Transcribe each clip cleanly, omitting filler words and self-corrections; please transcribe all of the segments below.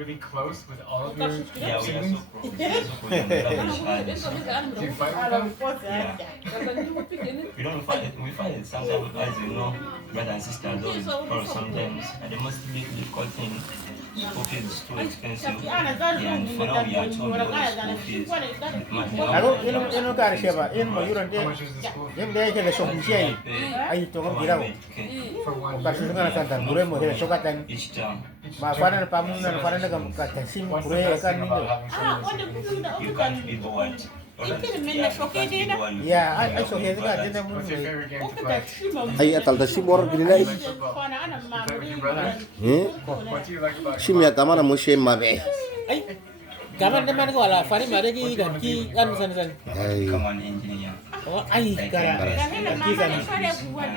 really close with all of your siblings? Yeah, we are so close. Do you fight with them? Yeah. We fight it sometimes, as you know, brother and sister don't, or sometimes. And the most difficult thing, school fees is too expensive. Yeah, and for now we are told because school fees. Ako, ino ka siya ba? Ino mo yun How much is the school fee? yung dahil kaya sok siya ay tungkol giraw. For 1 Kasi year? nga nasantan, gure mo kaya sokatan. Each term. Mafana na pamunan na para nagkakatan sim What's the gure best kan thing ninyo. about having so many siblings? You can't be bored. Yeah, ay so kaya ka din mo. What's your favorite game to play? Ay atal ta simor gini You nai. like football? You play with your brother? What do you like about Sim ya kama na mo shem mabe. Ay, kaman naman ko ala, fani madagi kan ki kan san. Ay. Come on, engineer. Oh, ay kara. Ki san.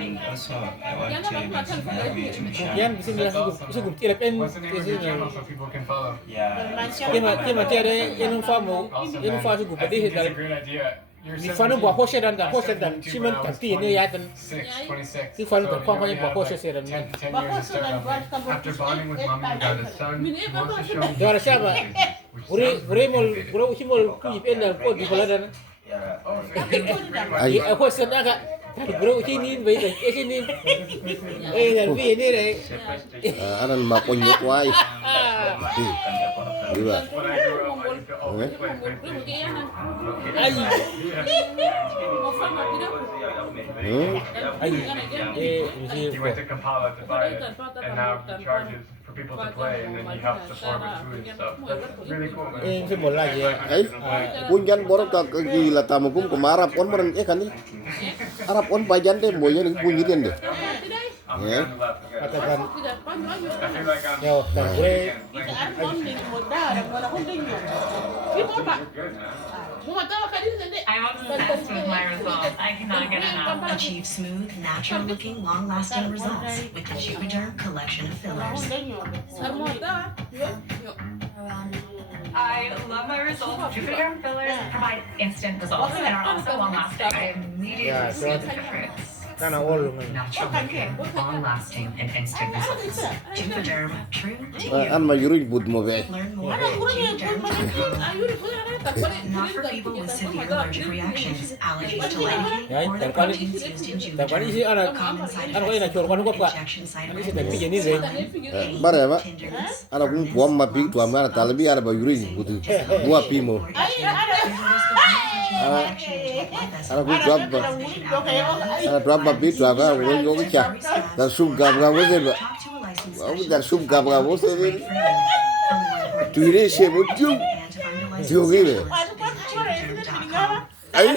And also, I want to Yan bisa nila sugup tira pen. What's the name of your channel so people can follow? Yeah. Kima tiada yung famo, yung fa sugup I pati think it's a hidal. great idea. Your Ni siblings fanu buah were hosya dan siman kanti ni ya dan. 26. Si fanu So kan kong you buah only hosya have, siran. like, 10 years to start off. After bonding with mom and dad, his son wants to show me Dora siapa? Ure mol usimol kuip endal ko di baladan. Yeah. Oh, so you Ay ako sa naga. Bro, sini baik sini. Dan bi ni deh. Anan makonyot wai. Diba? when I grew up, I used to always play PlayStation. Ay. Ay. He went to Kampala to buy it, and now he charges for people to play, and then he helps the poor with food and stuff. That's really cool, man. Semua lagi ya. Ay. Kunjan borok ka gila tamukum kumarap on meren kan ni. Arab on bajan deh mo yan kunjitin deh. I'm Yeah. on the left. Okay. Katakan I feel like I'm. yo dan gue I'm obsessed with my results. I cannot get enough. Achieve smooth, natural-looking, long-lasting results with the Juvederm collection of fillers. I love my results. Juvederm fillers provide instant results and are also long-lasting. I immediately see the difference. kana all Natural looking, long-lasting, and instant results. Juvederm, true to you. An ma yuruj bud mo be. Learn more at juvederm.com. Not for people with severe allergic reactions, allergies to lighting, ya or the dan kali proteins used in dan kali Juvederm. si anak Common side anak ko ina effects chor kan ko pa injection site ani si dan reactions, pije ni re pain, Bare ba? tenderness, Ana kum puam ma pi tu amana talabi ana ba yuruj bud. Gua pi mo. Ana kum drop ba. Ana drop ba pi tu aga wo yo cha. Dan sum gam ga wo se ba. talk to a licensed Wa specialist dan sum gam ga wo se be. for more Tu ire se mo tu. and to find a licensed Yo gile. specialist.juvederm.com. Ay.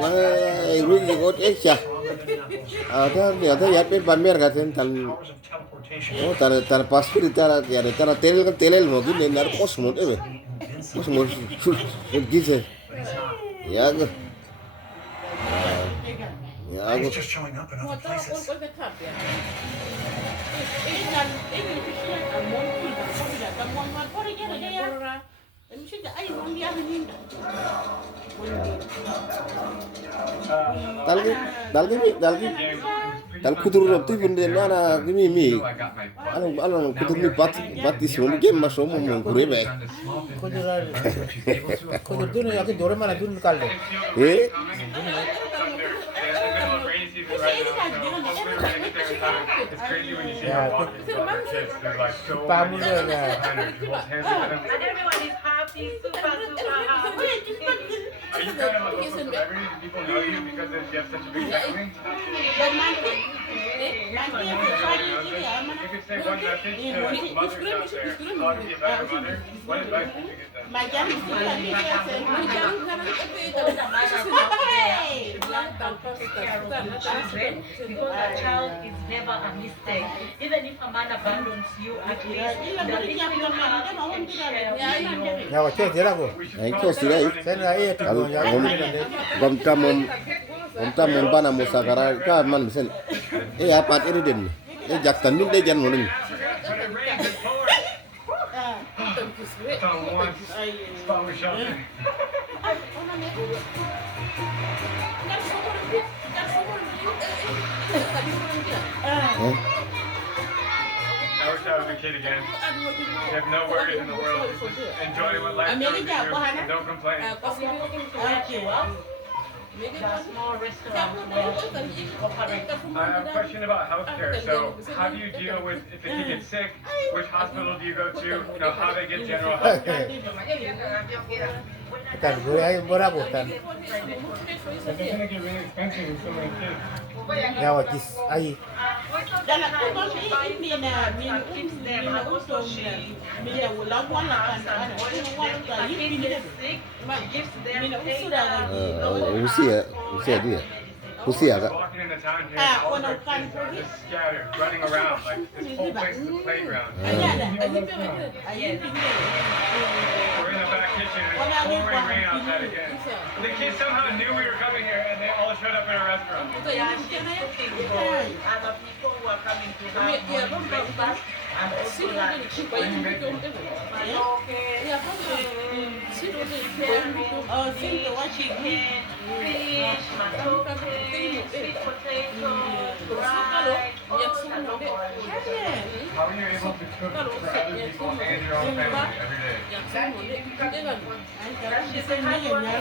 Ma yuruj ni got ekcha. Ada ya pe pamer ga ten tan. Oh, tar passport tar ya tar telel mo gin nar kosmo ebe. Kosmo gise. Ya go. Ya go. just showing up in other places. Dalgi dal kudur rob tu bunde nana gimi mi I got my butt. alo kudur mi bat is mo game ma so mo kurebe Done to small business. ko dura That's what she's able to ko afford. dura ya ke dore mana dun kal de eh It's crazy when you see her walking with other kids. They're like so Pamu behind na. her. She holds hands with them. And everyone is happy, super, super happy. Are you kind of a local celebrity? Do people know you because you have such a big family? You could say one message to mothers out there. How to be a better mother. What advice would you give them? Children, because a child is never a mistake. Even if a man abandons you, at least the little you have, you can share with your ya ko che dira ko ai ko sirai sen na e tu ya gom tam bana musakara ka man sen eh apat iriden eh jaktan min de jan mo ni When it rains, it pours. It's on once. It's power shelter. I wish I was a kid again. You have no worries in the world. Just enjoy what life throws at you. Don't complain. The small restaurants where we operate. I have a question about healthcare. So, how do you deal with if a kid gets sick? Which hospital do you go to? You know, how they get general health care? แต่ดูไอ้บ่รับบ่ตัน But they're gonna get really expensive with so many kids. แล้วว่าจิไอ้ Dalla kuma mina uso mina wala wala kan wala yi mina mina uso da Usia dia. Usia kak. Walking into town here, just scattered, running around like this whole place is a playground. We're in the back kitchen and it's pouring rain outside again. The kids somehow knew we were coming here and they all showed up in a restaurant. Yeah, she's cooking for other people who are coming to have breakfast and also lunch. Oh, see what she can. Fish, matoke, sweet potato, rice, all the local. How are you able to cook for other people and your own family every day? She's a hard worker.